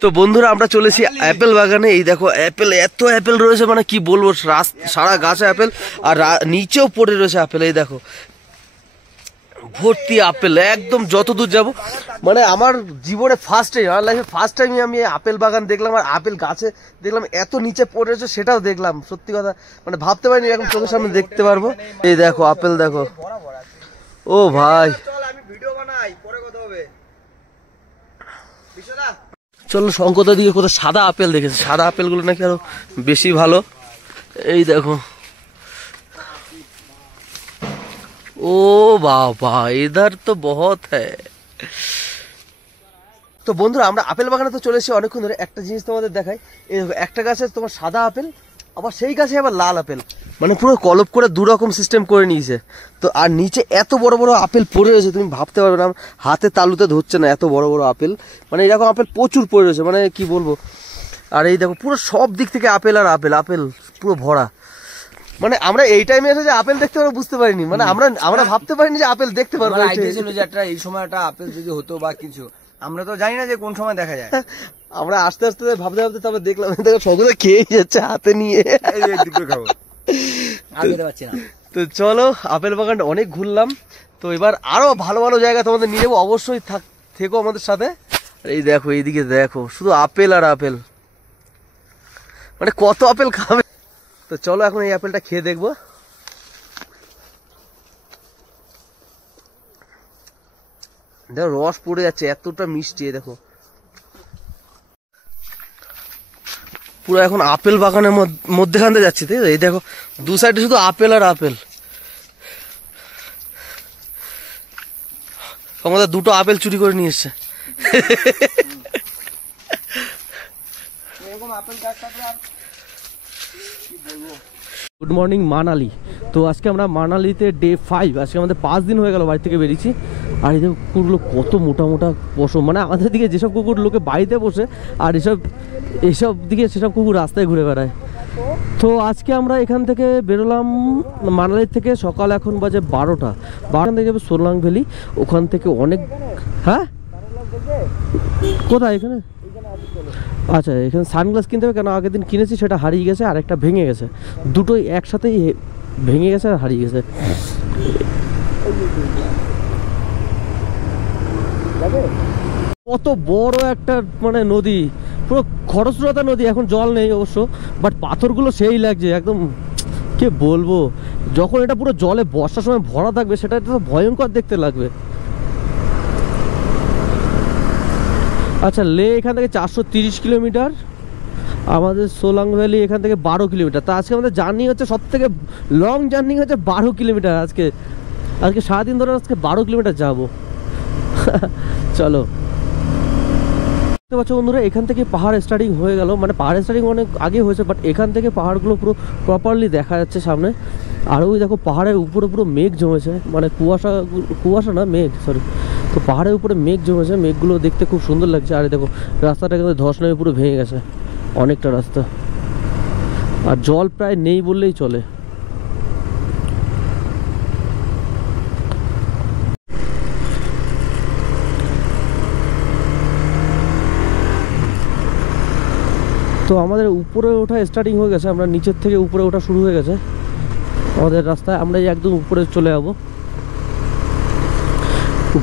তো বন্ধুরা আমরা চলেছি অ্যাপেল বাগানে। এই দেখো অ্যাপেল, এত অ্যাপেল রয়েছে মানে কি বলবো, সারা গাছে অ্যাপেল আর নিচেও পড়ে রয়েছে অ্যাপেল। এই দেখো ভর্তি আপেল, একদম যত দূর যাবো। মানে আমার জীবনে ফার্স্ট টাইম, আমার লাইফে ফার্স্ট টাইম আমি আপেল বাগান দেখলাম আর আপেল গাছে দেখলাম এত নিচে পড়ে রয়েছে, সেটাও দেখলাম। সত্যি কথা মানে ভাবতে পারিনি এখন চোখের সামনে দেখতে পারবো। এই দেখো আপেল দেখো, ও ভাই চলো শঙ্কতা দিকে কোথাও সাদা আপেল দেখেছে, সাদা আপেল গুলো নাকি আরো বেশি ভালো। এই দেখো, ও বাবা ইধার তো বহুত হ্যায়। তো বন্ধুরা আমরা আপেল বাগানে তো চলে এসেছি অনেকক্ষণ ধরে। একটা জিনিস তোমাদের দেখাই, এই দেখো একটা গাছে তোমার সাদা আপেল, আবার সেই গাছে আবার লাল আপেল, মানে পুরো কলপ করে দু রকম সিস্টেম করে নিয়েছে। তো আর নিচে এত বড় বড় আপেল পড়ে রয়েছে, তুমি ভাবতে পারবে না, হাতে তালুতে ধরছে না, এত বড় বড় আপেল। মানে এরকম আপেল প্রচুর পড়ে রয়েছে, মানে কি বলবো। আর এই দেখো পুরো সব দিক থেকে আপেল আর আপেল, আপেল পুরো ভরা। মানে আমরা এই টাইমে এসে যে আপেল দেখতে পারবো বুঝতে পারিনি, মানে আমরা ভাবতে পারিনি যে আপেল দেখতে পারবো। এই সময় একটা আপেল যদি হতো বা কিছু, আমরা তো জানি না যে কোন সময় দেখা যায়। আমরা আস্তে আস্তে ভাবতে ভাবতে তবে দেখলাম দেখো সকলে খেয়ে যাচ্ছে হাতে নিয়ে। তো চলো আপেল বাগানটা অনেক ঘুরলাম, তো এবার আরো ভালো ভালো জায়গা তোমাদের নিয়ে যাবো, অবশ্যই থেকো আমাদের সাথে। এই দেখো এইদিকে দেখো শুধু আপেল আর আপেল, মানে কত আপেল খাবে। তো চলো এখন এই আপেলটা খেয়ে দেখবো। দেখো রস পড়ে যাচ্ছে, এতটা মিষ্টি। দেখো পুরো এখন আপেল বাগানের মধ্যেখান দিয়ে যাচ্ছি, তাই তো? এই দেখো দু সাইডে শুধু আপেল আর আপেল। আমাদের দুটো আপেল চুরি করে নিয়ে এসছে। Good morning Manali. তো আজকে আমরা মানালিতে ডে 5, আজকে আমাদের 5 দিন হয়ে গেল বাড়ি থেকে বেরিয়েছি। আর এই দেখো কুকুরগুলো কত মোটা মোটা পশম, মানে আমাদের দিকে যেসব কুকুর লোকে বাড়িতে বসে আর এসব দিকে সেসব কুকুর রাস্তায় ঘুরে বেড়ায়। তো আজকে আমরা এখান থেকে বেরোলাম মানালির থেকে সকাল, এখন বাজে 12টা থেকে যাবে সোলাং ভ্যালি। ওখান থেকে অনেক, হ্যাঁ কোথায় এখানে? আচ্ছা এখানে সানগ্লাস কিনতে হবে, কেন আগের দিন কিনেছি সেটা হারিয়ে গেছে আর একটা ভেঙে গেছে, দুটোই একসাথেই ভেঙে গেছে আর হারিয়ে গেছে। কত বড় একটা মানে নদী, পুরো খরস্রোতা নদী। এখন জল নেই অবশ্য, বাট পাথরগুলো সেই লাগছে একদম, কে বলবো। যখন এটা পুরো জলে বর্ষার সময় ভরা থাকবে সেটা তো ভয়ঙ্কর দেখতে লাগবে। আচ্ছা লে এখান থেকে 430 কিলোমিটার, আমাদের সোলাং ভ্যালি এখান থেকে 12 কিলোমিটার। তো আজকে আমাদের জার্নি হচ্ছে সব থেকে লং জার্নি হচ্ছে 12 কিলোমিটার। আজকে সারাদিন ধরে আজকে 12 কিলোমিটার যাবো। চলো দেখতে পাচ্ছ বন্ধুরা, এখান থেকে পাহাড় স্টার্টিং হয়ে গেল, মানে পাহাড় স্টার্টিং অনেক আগে হয়েছে, বাট এখান থেকে পাহাড়গুলো পুরো প্রপারলি দেখা যাচ্ছে সামনে। আর ওই দেখো পাহাড়ের উপরে পুরো মেঘ জমেছে, মানে কুয়াশা না মেঘ, সরি। তো পাহাড়ের উপরে মেঘ জমেছে, মেঘগুলো দেখতে খুব সুন্দর লাগছে। আর দেখো রাস্তাটা কিন্তু ধস নামে পুরো ভেঙে গেছে অনেকটা রাস্তা, আর জল প্রায় নেই বললেই চলে। তো আমাদের উপরে ওঠা স্টার্টিং হয়ে গেছে, আমরা নিচের থেকে উপরে ওঠা শুরু হয়ে গেছে আমাদের রাস্তায়। আমরা একদম উপরে চলে যাবো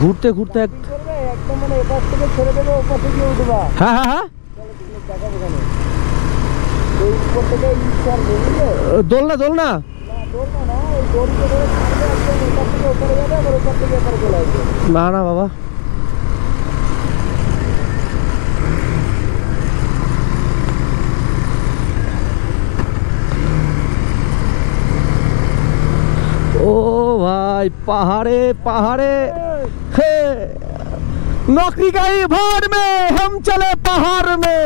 ঘুরতে ঘুরতে একদম, মানে এপাশ থেকে ছেড়ে দেবে ওপাশ থেকে উঠবা। হ্যাঁ হ্যাঁ হ্যাঁ দোলনা না না বাবা, ओ भाई पहाड़े पहाड़े हे, नौकरी गई भाड़ में, हम चले पहाड़ में।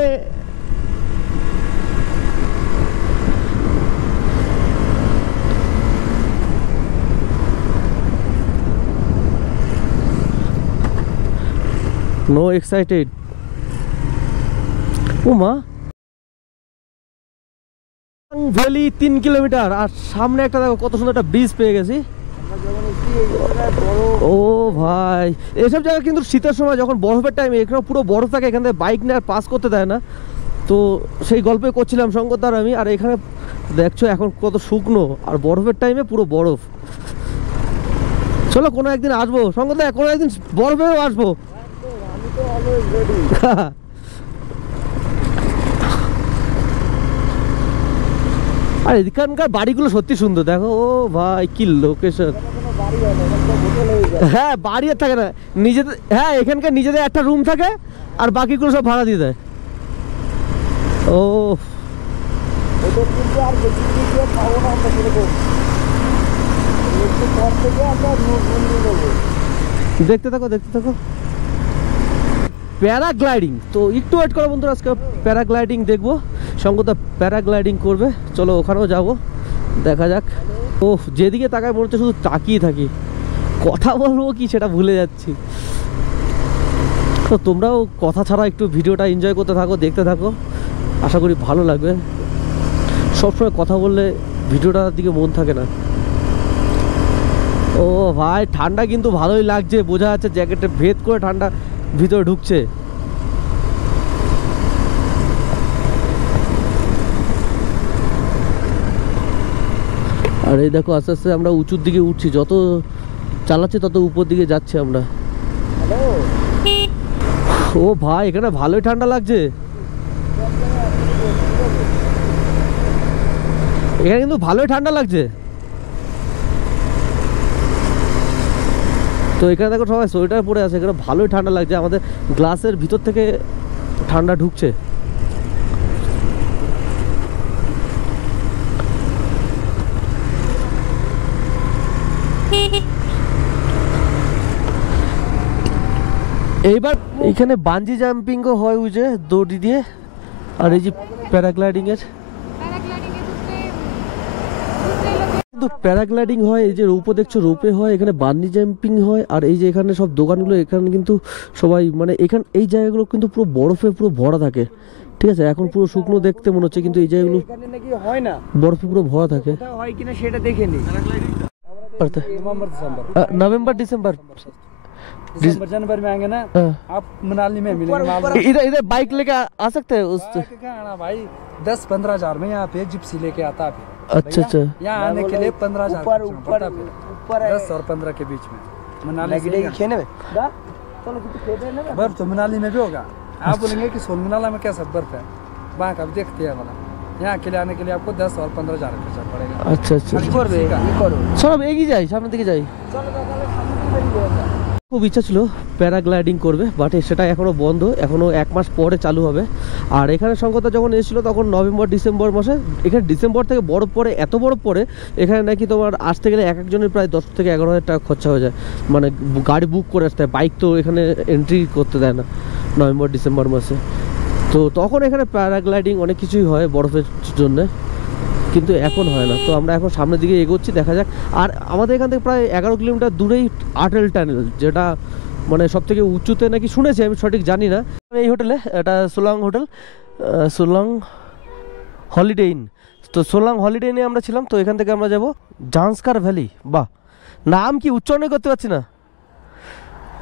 No excited Uma valley 3 kilometre, আর সামনে একটা দেখো কত সুন্দর একটা ব্রিজ পেয়ে গেছি। ও ভাই, এসব জায়গা কিন্তু শীতের সময় যখন বরফের টাইমে এখানে পুরো বরফ থাকে, এখান থেকে বাইক নিয়ে আর পাস করতে দেয় না। তো সেই গল্পে করছিলাম শঙ্করদার আমি, আর এখানে দেখছো এখন কত শুকনো, আর বরফের টাইমে পুরো বরফ। চলো কোনো একদিন আসবো শঙ্করদা, কোনো একদিন বরফেও আসবো। আর এখানকার বাড়িগুলো সত্যি সুন্দর, দেখো ও ভাই কি লোকেশন। হ্যাঁ বাড়ি আর থাকে না, নিজেদের, হ্যাঁ এখানকার নিজেদের একটা রুম থাকে আর বাকিগুলো সব ভাড়া দিয়ে দেয়। ও দেখতে থাকো দেখতে থাকো। প্যারাগ্লাইডিং, তো একটু ওয়েট করো বন্ধুরা, আজকে প্যারাগ্লাইডিং দেখবো। শঙ্করদা প্যারাগ্লাইডিং করবে, চলো ওখানেও যাব, দেখা যাক। ও যেদিকে তাকায় মনে হচ্ছে শুধু তাকিয়ে থাকি, কথা বলবো কি সেটা ভুলে যাচ্ছি। তো তোমরাও কথা ছাড়া একটু ভিডিওটা এনজয় করতে থাকো, দেখতে থাকো, আশা করি ভালো লাগবে। সবসময় কথা বললে ভিডিওটার দিকে মন থাকে না। ও ভাই ঠান্ডা কিন্তু ভালোই লাগছে, বোঝা যাচ্ছে জ্যাকেটে ভেদ করে ঠান্ডা ভিতরে ঢুকছে। আর এই দেখো আস্তে আস্তে আমরা উঁচুর দিকে উঠছি, যত চালাচ্ছি তত উপর দিকে যাচ্ছে আমরা। ও ভাই এখানে ভালোই ঠান্ডা লাগছে, এখানে কিন্তু ভালোই ঠান্ডা লাগছে। তো এখানে দেখো সবাই সোয়েটার পরে আছে, এখানে ভালোই ঠান্ডা লাগছে, আমাদের গ্লাসের ভিতর থেকে ঠান্ডা ঢুকছে। এইবার এখানে বাঞ্জি জাম্পিংও হয়, ওই যে দড়ি দিয়ে, আর এই যে প্যারাগ্লাইডিং এর, কিন্তু প্যারাগ্লাইডিং হয়, এই যে রোপও দেখছো রোপে হয়, এখানে বাঞ্জি জাম্পিং হয়। আর এই যে এখানে সব দোকানগুলো, এখানে কিন্তু সবাই মানে এখানে এই জায়গাগুলো কিন্তু পুরো বরফে পুরো ভরা থাকে, ঠিক আছে। এখন পুরো শুকনো দেখতে মনে হচ্ছে, কিন্তু এই জায়গাগুলো নাকি হয় না, বরফে পুরো ভরা থাকে। হয় কিনা সেটা দেখে নি। नवंबर दिसंबर दिसंबर जनवरी में आएंगे ना आप मनाली में मिलेंगे। इधर इधर बाइक लेके आ सकते हैं उस। क्या आना भाई 10-15 हजार में यहाँ पे जिप्सी लेके आता है। अच्छा अच्छा, यहाँ आने के लिए 15 हजार ऊपर 10 और 15 के बीच में मनाली से खेने में बर्फ तो मनाली में भी होगा। आप बोलेंगे कि सोनमनाला में कैसा बर्फ है, वहाँ का देखते हैं वाला। यहाँ के लिए आने के लिए आपको 10 और 15 हजार खर्चा पड़ेगा। अच्छा अच्छा, চলো এগিয়ে যাই, সামনের দিকে যাই। খুব ইচ্ছা ছিল প্যারাগ্লাইডিং করবে, বাট সেটা এখনো বন্ধ, এখনো 1 মাস পরে চালু হবে। আর এখানে শঙ্করদা যখন এসেছিল তখন নভেম্বর ডিসেম্বর মাসে, এখানে ডিসেম্বর থেকে বরফ পড়ে, এত বরফ পড়ে এখানে নাকি তোমার আসতে গেলে এক একজনের প্রায় 10 থেকে 11 হাজার টাকা খরচা হয়ে যায়, মানে গাড়ি বুক করে আসতে হয়, বাইক তো এখানে এন্ট্রি করতে দেয় না নভেম্বর ডিসেম্বর মাসে। তো তখন এখানে প্যারাগ্লাইডিং অনেক কিছুই হয় বরফের জন্য, কিন্তু এখন হয় না। তো আমরা এখন সামনের দিকে এগোচ্ছি, দেখা যাক। আর আমাদের এখান থেকে প্রায় 11 কিলোমিটার দূরেই আটেল টানেল, যেটা মানে সব থেকে উঁচুতে নাকি শুনেছি, আমি সঠিক জানি না। এই হোটেলে, এটা Solang hotel, Solang holiday in. তো সোলাং হলিডে ইনে আমরা ছিলাম। তো এখান থেকে আমরা যাব জান্সকার ভ্যালি। বাহ, নাম কি উচ্চারণই করতে পারছি না।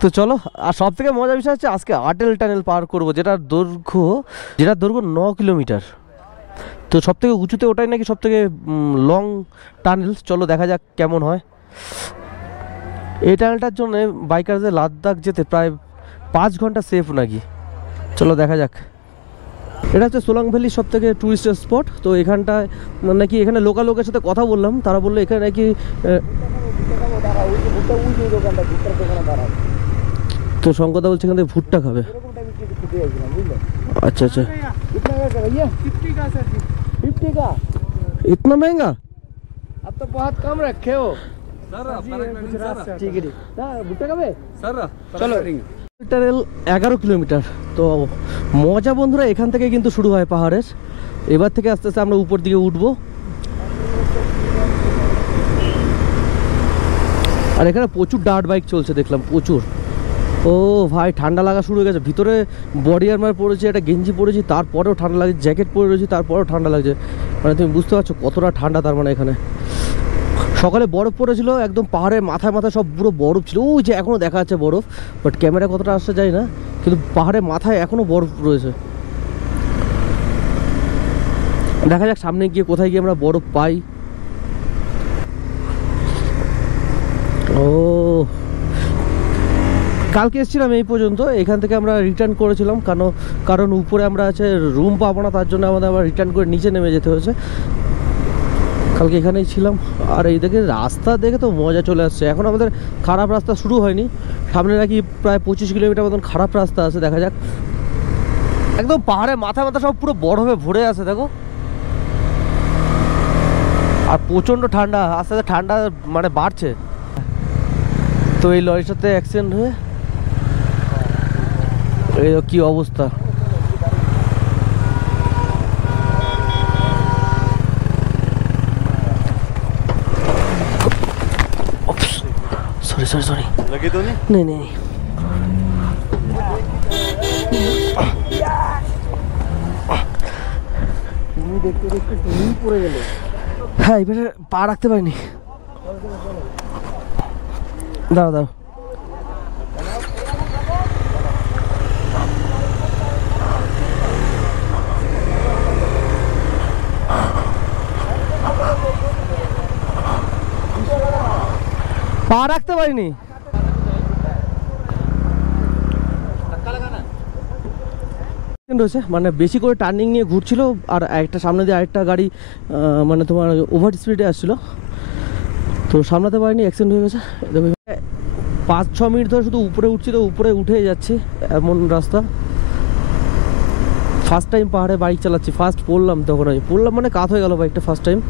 তো চলো, আর সব থেকে মজার বিষয় হচ্ছে আজকে আটেল টানেল পার করব, যেটার দৈর্ঘ্য 9 কিলোমিটার। তো সব থেকে উঁচুতে ওটাই নাকি সব থেকে লং টানেল। চলো দেখা যাক কেমন হয়। এই টানেলটার জন্য বাইকারদের লাদাখ যেতে প্রায় 5 ঘন্টা সেফ নাকি। চলো দেখা যাক। এটা হচ্ছে সোলাং ভ্যালির সব থেকে টুরিস্ট স্পট। তো এখানটায় নাকি, এখানে লোকাল লোকের সাথে কথা বললাম, তারা বললো এখানে নাকি, তো শঙ্করদা বলছে এখান থেকে ভুট্টা খাবে। अच्छा अच्छा, कितना का भैया 50 का सर जी 50 का इतना महंगा? अब तो बहुत कम रखे हो सर। ठीक है भुट्टा का सर चलो। Tunnel 11 kilometre. তো মজা বন্ধুরা এখান থেকে কিন্তু শুরু হয় পাহাড়ের। এবার থেকে আস্তে আস্তে আমরা উপর দিকে উঠবো। আর এখানে প্রচুর ডার্ট বাইক চলছে দেখলাম, প্রচুর। ও ভাই ঠান্ডা লাগা শুরু হয়ে গেছে, ভিতরে বডি আর্মার পরেছি, একটা গেঞ্জি পরেছি, তারপরেও ঠান্ডা লাগছে, জ্যাকেট পরে রয়েছি, তারপরেও ঠান্ডা লাগছে। মানে তুমি বুঝতে পারছো কতটা ঠান্ডা, তার মানে এখানে সকালে বরফ পড়েছিল একদম, পাহাড়ের মাথায় মাথায় সব পুরো বরফ ছিল, ওই যে এখনও দেখা যাচ্ছে বরফ, বাট ক্যামেরা কতটা আসছে যায় না, কিন্তু পাহাড়ের মাথায় এখনও বরফ রয়েছে। দেখা যাক সামনে গিয়ে কোথায় গিয়ে আমরা বরফ পাই। ও কালকে এসেছিলাম এই পর্যন্ত, এখান থেকে আমরা রিটার্ন করেছিলাম, কারণ উপরে আমরা আছে রুম পাবো না, তার জন্য আমাদের আবার রিটার্ন করে নিচে নেমে যেতে হয়েছে। কালকে এখানেই ছিলাম। আর এই দেখে রাস্তা দেখে তো মজা চলে আসছে। এখন আমাদের খারাপ রাস্তা শুরু হয়নি, সামনে নাকি প্রায় 25 কিলোমিটার মতন খারাপ রাস্তা আছে, দেখা যাক। একদম পাহাড়ে মাথা মাথা সব পুরো বরফে ভরে আছে দেখো, আর প্রচণ্ড ঠান্ডা, আস্তে আস্তে ঠান্ডা মানে বাড়ছে। তো এই লরির সাথে অ্যাক্সিডেন্ট হয়ে এই কি অবস্থা। सॉरी लगी तो नहीं? नहीं তুমি দেখতে দেখতে তুমি পড়ে গেলে। হ্যাঁ এবারে পা রাখতে পারিনি, দাঁড়াও পা রাখতে পারিনি। রয়েছে মানে বেশি করে টার্নিং নিয়ে ঘুরছিল, আর একটা সামনে দিয়ে আরেকটা গাড়ি মানে তোমার ওভার স্পিডে আসছিল, তো সামলাতে পারিনি, অ্যাক্সিডেন্ট হয়ে গেছে। 5-6 মিনিট ধরে শুধু উপরে উঠছিল, উপরে উঠে যাচ্ছি, এমন রাস্তা। ফার্স্ট টাইম পাহাড়ে বাইক চালাচ্ছি, ফার্স্ট পড়লাম, তখন আমি পড়লাম মানে কাত হয়ে গেল বাইকটা first time.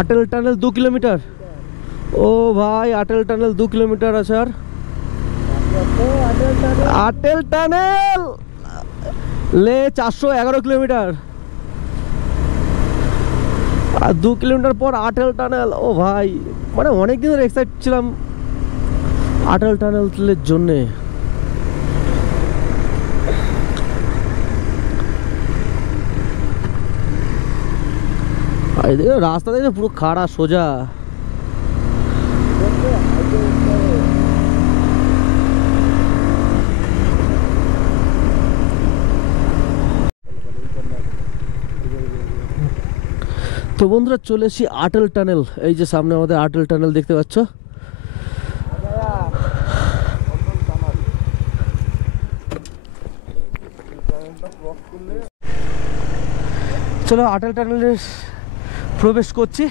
Atal tunnel 2 kilometre. ও ভাই আটেল টানেল 2 কিলোমিটার আছে। আর আটেল টানেল লে 411 কিলোমিটার, আর 2 কিলোমিটার পর আটেল টানেল। ও ভাই মানে অনেক দিন ধরে এক্সাইট ছিলাম আটেল টানেলের জন্যে। রাস্তা দেখে পুরো খাড়া সোজা। তো বন্ধুরা চলে এসেছি আটেল টানেল, এই যে সামনে আমাদের আটেল টানেল দেখতে পাচ্ছ। চলো আটেল টানেলে প্রবেশ করছি।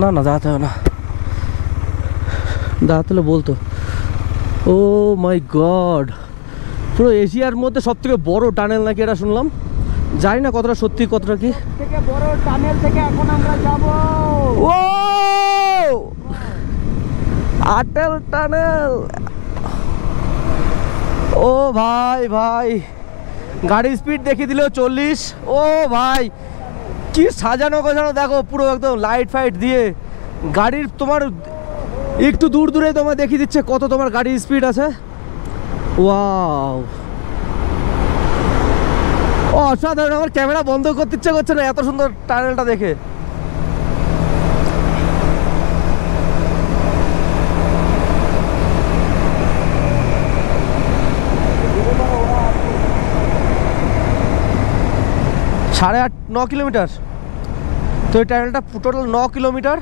না দাঁড়াতে হবে না, দাঁড়াতে হলে বলতো। ও মাই গড, পুরো এশিয়ার মধ্যে সব থেকে বড় টানেল নাকি এটা শুনলাম, জানি না কতটা সত্যি কতটা কি। থেকে বড় টানেল থেকে এখন আমরা যাব ও আটেল টানেল। ও ভাই গাড়ির স্পিড দেখিয়ে দিল 40। ও ভাই কি সাজানো গোছানো দেখো, পুরো একদম লাইট ফাইট দিয়ে গাড়ির, তোমার একটু দূরে তোমার দেখিয়ে দিচ্ছে কত তোমার গাড়ির স্পিড আছে। ওয়াও ও অসাধারণ, আমার ক্যামেরা বন্ধ করতে ইচ্ছে করছে না, এত সুন্দর টানেলটা দেখে। সাড়ে 9 কিলোমিটার, তো এই টানেলটা টোটাল 9 কিলোমিটার।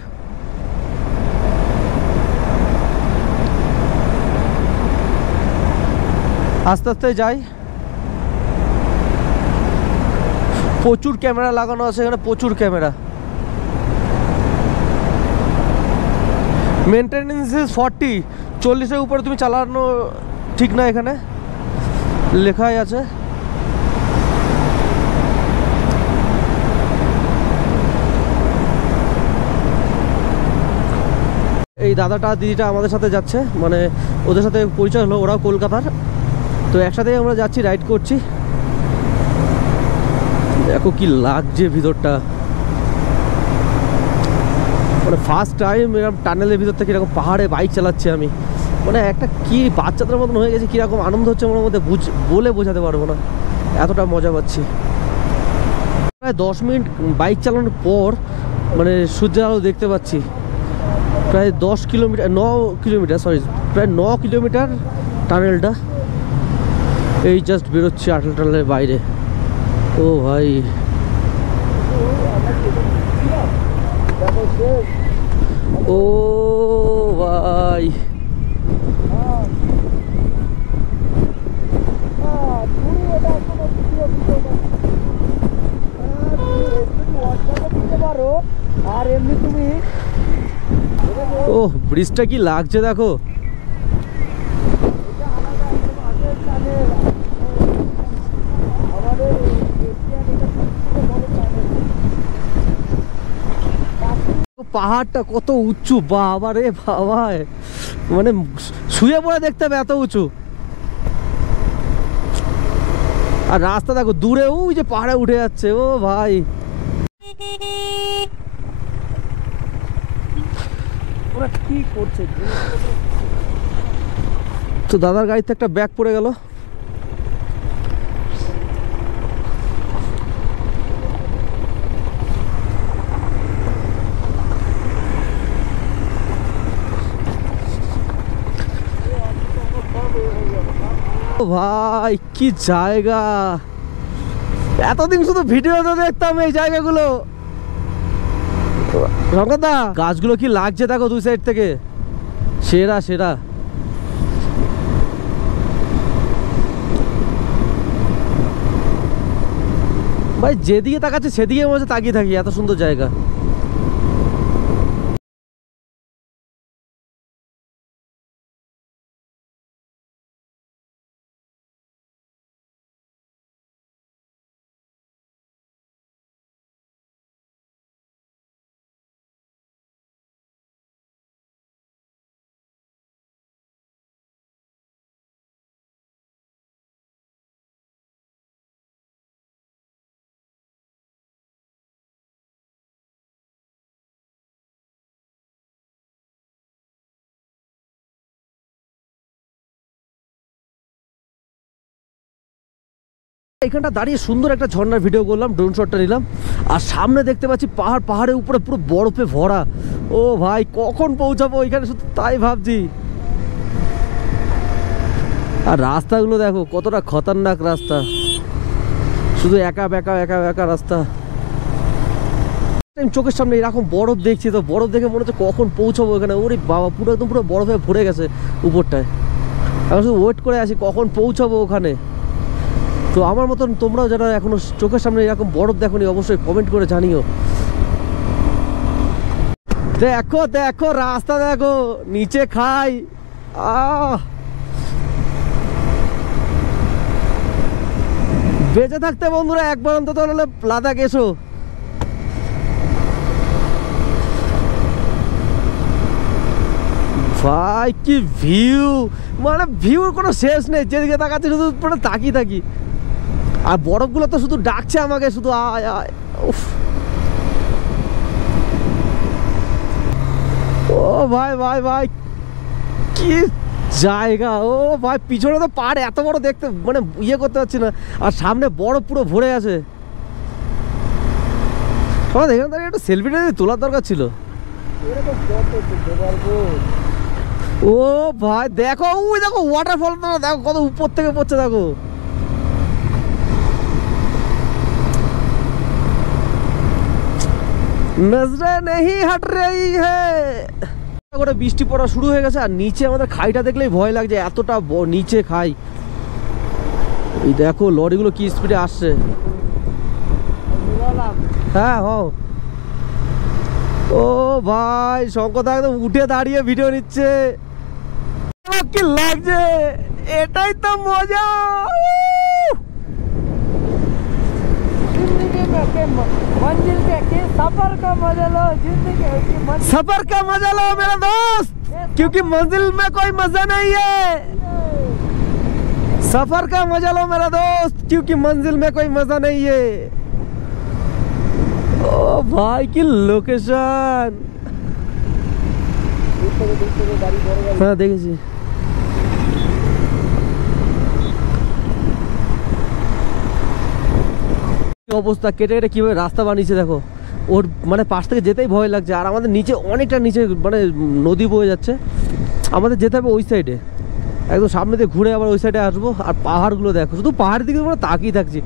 আস্তে আস্তে যাই। প্রচুর ক্যামেরা লাগানো আছে এখানে, প্রচুর ক্যামেরা। মেনটেনেন্স ইজ 40, 40-এর উপরে তুমি চালানো ঠিক না, এখানে লেখাই আছে। এই দাদাটা দিদিটা আমাদের সাথে যাচ্ছে, মানে ওদের সাথে পরিচয় হলো, ওরাও কলকাতার, তো একসাথেই আমরা যাচ্ছি, রাইড করছি। দেখো কি লাগছে ভিতরটা, মানে ফার্স্ট টাইম এরকম টানেলের ভিতর থেকে এরকম পাহাড়ে বাইক চালাচ্ছি আমি, মানে একটা কি বাচ্চাদের মতন হয়ে গেছে, কীরকম আনন্দ হচ্ছে আমার মধ্যে বলে বোঝাতে পারবো না, এতটা মজা পাচ্ছি। প্রায় 10 মিনিট বাইক চালানোর পর মানে সূর্যের আলো দেখতে পাচ্ছি। প্রায় 10 কিলোমিটার 9 কিলোমিটার সরি প্রায় 9 কিলোমিটার টানেলটা, এই জাস্ট বেরোচ্ছি আটল টানেলের বাইরে। ও ভাই ও ভাই আর এমনি তুমি ও ব্রিজটা কি লাগছে দেখো। পাহাড়টা কত উঁচু, বাবা রে বাবা, মানে শুয়ে পড়ে দেখতে হবে এত উঁচু। আর রাস্তা দেখো দূরে ওই যে পাহাড়ে উঠে যাচ্ছে। ও ভাই ওরা কি করছে? তো দাদার গাড়িতে একটা ব্যাগ পড়ে গেল। ভাই কি জায়গা, এতদিন শুধু ভিডিওতে দেখতাম এই জায়গাগুলো। রঙ্গদা গাছগুলো কি লাগছে দেখো দুই সাইড থেকে, সেরা সেরা। ভাই যেদিকে তাকাচ্ছে সেদিকে মনে হচ্ছে তাকিয়ে থাকি, এত সুন্দর জায়গা। এখানটা দাঁড়িয়ে সুন্দর একটা ঝর্ণার ভিডিও করলাম, ড্রোন শটটা নিলাম। আর সামনে দেখতে পাচ্ছি পাহাড়, পাহাড়ের উপরে পুরো বরফে ভরা। ও ভাই কখন পৌঁছাবো ওইখানে, শুধু তাই ভাবছি। আর রাস্তাগুলো দেখো কতটা খতরনাক রাস্তা, শুধু একা বেকা একা বেকা রাস্তা। চোখের সামনে এরকম বরফ দেখছি, তো বরফ দেখে মনে হচ্ছে কখন পৌঁছাবো এখানে। ওরে বাবা পুরো একদম পুরো বরফে ভরে গেছে উপরটায়। আমি শুধু ওয়েট করে আছি কখন পৌঁছাবো ওখানে। তো আমার মতন তোমরাও যারা এখনো চোখের সামনে এরকম বরফ দেখোনি অবশ্যই কমেন্ট করে জানিও। দেখো দেখো রাস্তা দেখো, নিচে খাই। বেঁচে থাকতে বন্ধুরা একবার অন্তত হলে লাদাখ এসো। ভাই কি ভিউ, মানে ভিউর কোনো শেষ নেই, যেদিকে তাকাচ্ছি শুধু পুরো তাকিয়ে থাকি। আর বরফগুলো তো শুধু ডাকছে আমাকে, শুধু আয় আয়। উফ ও ভাই ভাই ভাই কি জায়গা। ও ভাই পিছনে তো পাহাড় এত বড় দেখতে মানে ইয়ে করতে পারছি না, আর সামনে বরফ পুরো ভরে আছে। এখান থেকে একটা সেলফিটা তোলার দরকার ছিল। ও ভাই দেখো ওই দেখো ওয়াটারফল, দেখো কত উপর থেকে পড়ছে দেখো। নজরে নেহি হট রহি হ্যায়। করে বৃষ্টি পড়া শুরু হয়ে গেছে, আর নিচে আমাদের খাইটা দেখলেই ভয় লাগছে, এতটা নিচে খাই। এই দেখো লরিগুলো কি স্পিডে আসছে। হ্যাঁ হও। ও ভাই শঙ্কর একদম উঠে দাঁড়িয়ে ভিডিও নিচ্ছে, কি লাগছে, এটাই তো মজা। मंजिल के सफर का मजा लो, जिंदगी सफर का मजा लो मेरा दोस्त, क्योंकि मंजिल में कोई मजा नहीं है। सफर का मजा लो मेरा दोस्त, क्योंकि मंजिल में कोई मजा नहीं है। ओ भाई की लोकेशन, হ্যাঁ দেখেছি। কি অবস্থা, কেটে কেটে কিভাবে রাস্তা বানিয়েছে দেখো। ওর মানে পাশ থেকে যেতেই ভয় লাগছে। আর আমাদের নিচে অনেকটা নিচে মানে নদী বয়ে যাচ্ছে, আমাদের যেতে হবে ওই সাইডে, একদম সামনে দিয়ে ঘুরে আবার ওই সাইডে আসবো। আর পাহাড়গুলো দেখো, শুধু পাহাড়ের দিকে মানে তাকিয়ে থাকছি।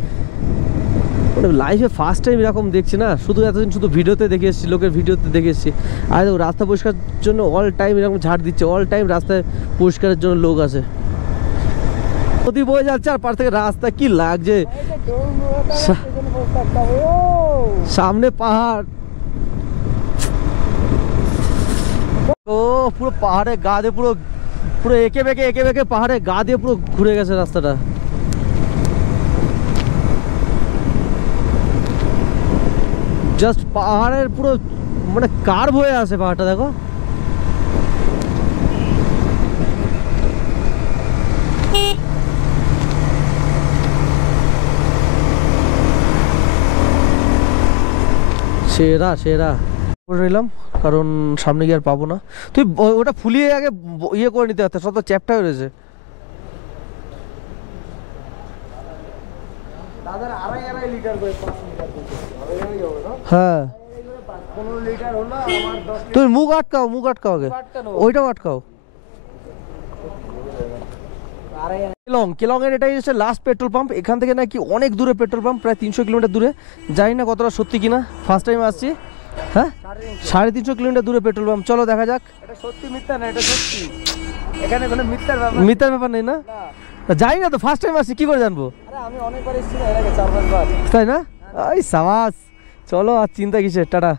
মানে লাইফে ফার্স্ট টাইম এরকম দেখছি না, শুধু এতদিন শুধু ভিডিওতে দেখে এসেছি, লোকের ভিডিওতে দেখে এসেছি। আর দেখো রাস্তা পরিষ্কার জন্য অল টাইম এরকম ঝাড় দিচ্ছে, অল টাইম রাস্তায় পরিষ্কারের জন্য লোক আছে। নদী বয়ে যাচ্ছে আর পার থেকে রাস্তা কি লাগছে, সামনে পাহাড়। ও পুরো পাহাড়ে গা দিয়ে পুরো পুরো এঁকে বেঁকে পাহাড়ে গা দিয়ে পুরো ঘুরে গেছে রাস্তাটা। জাস্ট পাহাড়ের পুরো মানে কার্ভ হয়ে আছে পাহাড়টা দেখো। সেরা সেরা করে নিলাম, কারণ সামনে গিয়ে আর পাবো না। তুই ওটা ফুলিয়ে আগে ইয়ে করে নিতে পারতে, সব তো চ্যাপটা হয়ে রয়েছে। হ্যাঁ তুমি মুখ আটকাও, মুখ আটকাও আগে, ওইটাও আটকাও। কেলং এর এটাই হচ্ছে লাস্ট পেট্রোল পাম্প। এখান থেকে নাকি অনেক দূরে পেট্রোল পাম্প, প্রায় 300 কিলোমিটার দূরে। জানি না কতটা সত্যি কিনা, ফার্স্ট টাইম আসছি। হ্যাঁ 350 কিলোমিটার দূরে পেট্রোল পাম্প। চলো দেখা যাক। এটা সত্যি মিথ্যা না, এটা সত্যি, এখানে কোনো মিথ্যার ব্যাপার নেই না। জানি না তো, ফার্স্ট টাইম আসছি, কি করে জানবো। আরে আমি অনেকবার এসেছি না, এর আগে 4-5 বার। তাই না? এই সাবাস, চলো আর চিন্তা কিসের, টাটা।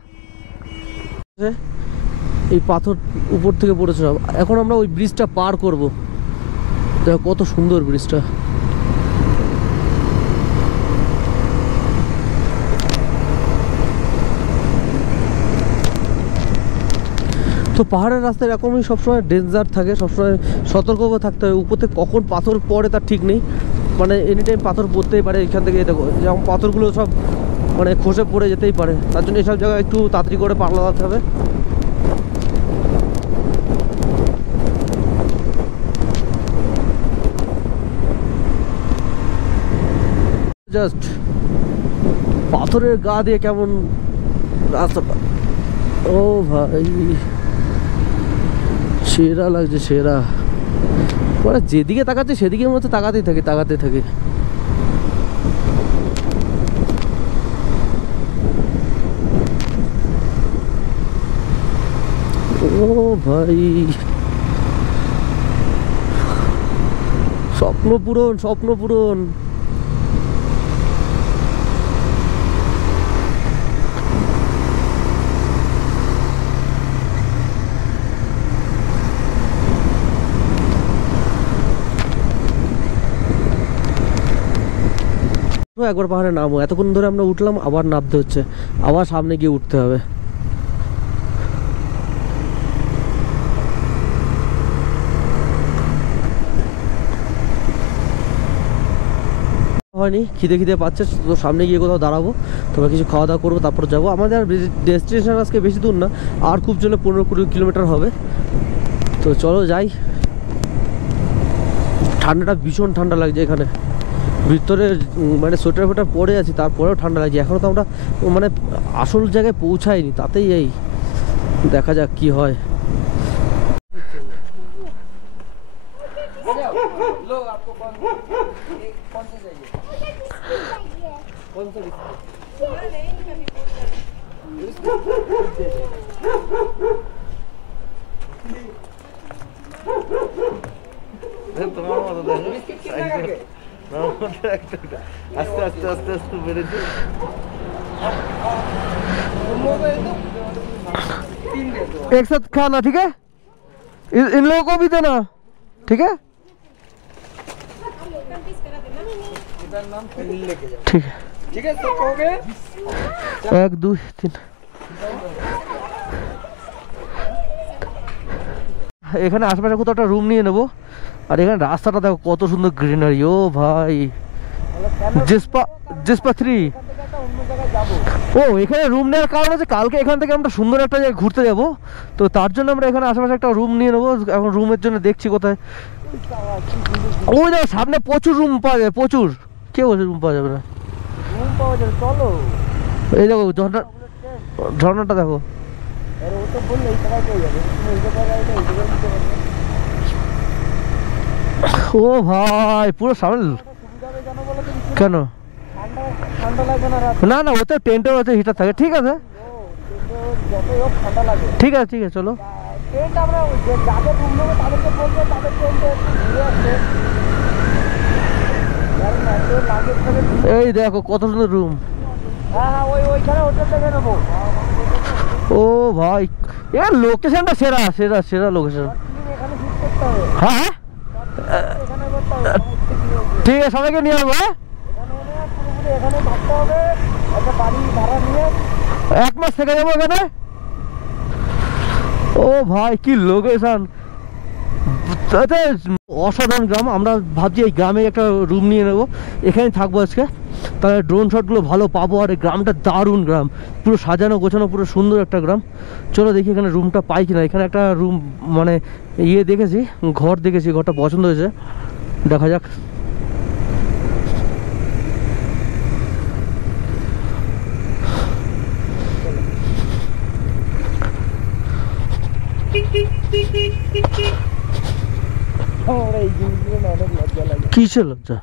এই পাথর উপর থেকে পড়েছে সব। এখন আমরা ওই ব্রিজটা পার করব। দেখো কত সুন্দর ব্রিজটা। তো পাহাড়ের রাস্তায় এরকমই সবসময় ডেঞ্জার থাকে, সবসময় সতর্কভাবে থাকতে হয়। উপর থেকে কখন পাথর পড়ে তার ঠিক নেই, মানে এনি টাইম পাথর পড়তেই পারে। এখান থেকে দেখো যেমন পাথরগুলো সব মানে খসে পড়ে যেতেই পারে, তার জন্য এসব জায়গায় একটু তাড়াতাড়ি করে পার লাগাতে হবে। জাস্ট পাথরের গা দিয়ে কেমন রাস্তাটা, ও ভাই সেরা লাগছে, সেরা। মানে যেদিকে তাকাচ্ছে সেদিকে মধ্যে তাকাতেই থাকে। ও ভাই স্বপ্ন পূরণ। একবার পাহাড়ে নামো, এতক্ষণ ধরে আমরা উঠলাম, আবার নামতে হচ্ছে, আবার সামনে গিয়ে উঠতে হবে। হয়নি, খিদে পাচ্ছে তো, সামনে গিয়ে কোথাও দাঁড়াবো, তোমরা কিছু খাওয়া দাওয়া করবো, তারপর যাবো। আমাদের ডেস্টিনেশন আজকে বেশি দূর না, আর খুব জন্য 15-20 কিলোমিটার হবে। তো চলো যাই। ঠান্ডাটা ভীষণ ঠান্ডা লাগছে এখানে, ভিতরে মানে সোয়েটার ফোটার পরে আছি, তারপরেও ঠান্ডা লাগছে। এখনও তো আমরা মানে আসল জায়গায় পৌঁছাইনি, তাতেই এই দেখা যাক কি হয়। তোমার মতো আস্তে আস্তে আস্তে আস্তে বেড়েছে। एक साथ खाना, ठीक है? इन लोगों को भी देना, ठीक है? ठीक है, ठीक है, सब हो गए। 1 2 3। এখানে আশেপাশে কোথাও একটা রুম নিয়ে নেবো। আর এখানে রাস্তাটা দেখো কত সুন্দর গ্রিনারি, ও ভাই। জিসপা 3 অন্য জায়গায় যাবো। ও এখানে রুম নেওয়ার কারণ হচ্ছে কালকে এখান থেকে আমরা সুন্দর একটা জায়গায় ঘুরতে যাব, তো তার জন্য আমরা এখানে আশেপাশে একটা রুম নিয়ে নেবো। এখন রুমের জন্য দেখছি কোথায়। ওই দেখো সামনে প্রচুর রুম পাওয়া যাবে, প্রচুর। কে বলছে রুম পাওয়া যাবে না? রুম পাওয়া যাবে, চলো। এই দেখো ঝর্ণাটা দেখো। আরে ও তো বললে এই জায়গায় পেয়ে যাবে, তুমি এই জায়গায় এটা এই জায়গায় নিতে পারবে। ও ভাই পুরো সামনে। সুবিধা হবে জানো বলো তুমি? কেন? ঠান্ডা ঠান্ডা লাগবে না রাত, না না, ওতে টেন্টের ওতে হিটার থাকে। ঠিক আছে কিন্তু যতই হোক ঠান্ডা লাগে। ঠিক আছে ঠিক আছে, চলো। টেন্ট আমরা যাদের রুম নেবে তাদেরকে বলবো তাদের টেন্টে একটু ঘুরে আসতে, কারণ এত লাগেজ থেকে। এই দেখো কত সুন্দর রুম। হ্যাঁ হ্যাঁ, ওইখানে হোটেল থেকে নেবো। ও ভাই এর লোকেশনটা সেরা সেরা সেরা লোকেশন। এখানে ফিট করতে হবে, হ্যাঁ হ্যাঁ এখানে করতে হবে। ঠিক আছে, সবাইকে নিয়ে আসবো। হ্যাঁ এখানে এনে পুরোপুরি এখানে থাকতে হবে, একটা বাড়ি ভাড়া নিয়ে। 1 মাস থেকে যাবো এখানে। ও ভাই কি লোকেশন, অসাধারণ গ্রাম। আমরা ভাবছি এই গ্রামে একটা রুম নিয়ে নেবো, এখানে থাকবো আজকে। তাহলে ড্রোন শটগুলো ভালো পাবো। আর এই গ্রামটা দারুণ গ্রাম, পুরো সাজানো গোছানো, পুরো সুন্দর একটা গ্রাম। চলো দেখি এখানে রুমটা পাই কিনা। এখানে একটা রুম মানে ইয়ে দেখেছি, ঘর দেখেছি, ঘরটা পছন্দ হয়েছে, দেখা যাক। আমরা এই জিনিসগুলো না অনেক লজ্জা লাগে। কিসের লজ্জা?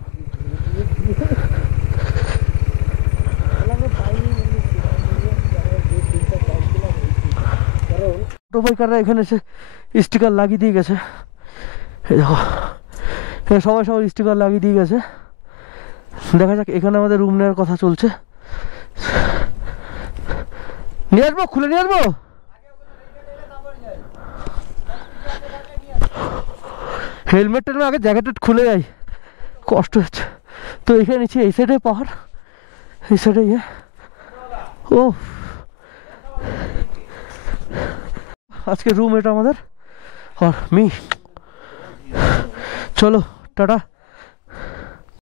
ছোটো বাইকাররা এখানে এসে স্টিকার লাগিয়ে দিয়ে গেছে। এই দেখো এখানে সবাই সবাই স্টিকার লাগিয়ে দিয়ে গেছে। দেখা যাক, এখানে আমাদের রুম নেওয়ার কথা চলছে। নিয়ে আসবো, খুলে নিয়ে আসবো। হেলমেট টেলমেট আগে, জ্যাকেট খুলে যাই, কষ্ট হচ্ছে। তো এখানে নিচে এই সাইডে পাহাড়, এই সাইডে ইয়ে। ও আজকে রুম এটা আমাদের। আর মি চলো টাটা।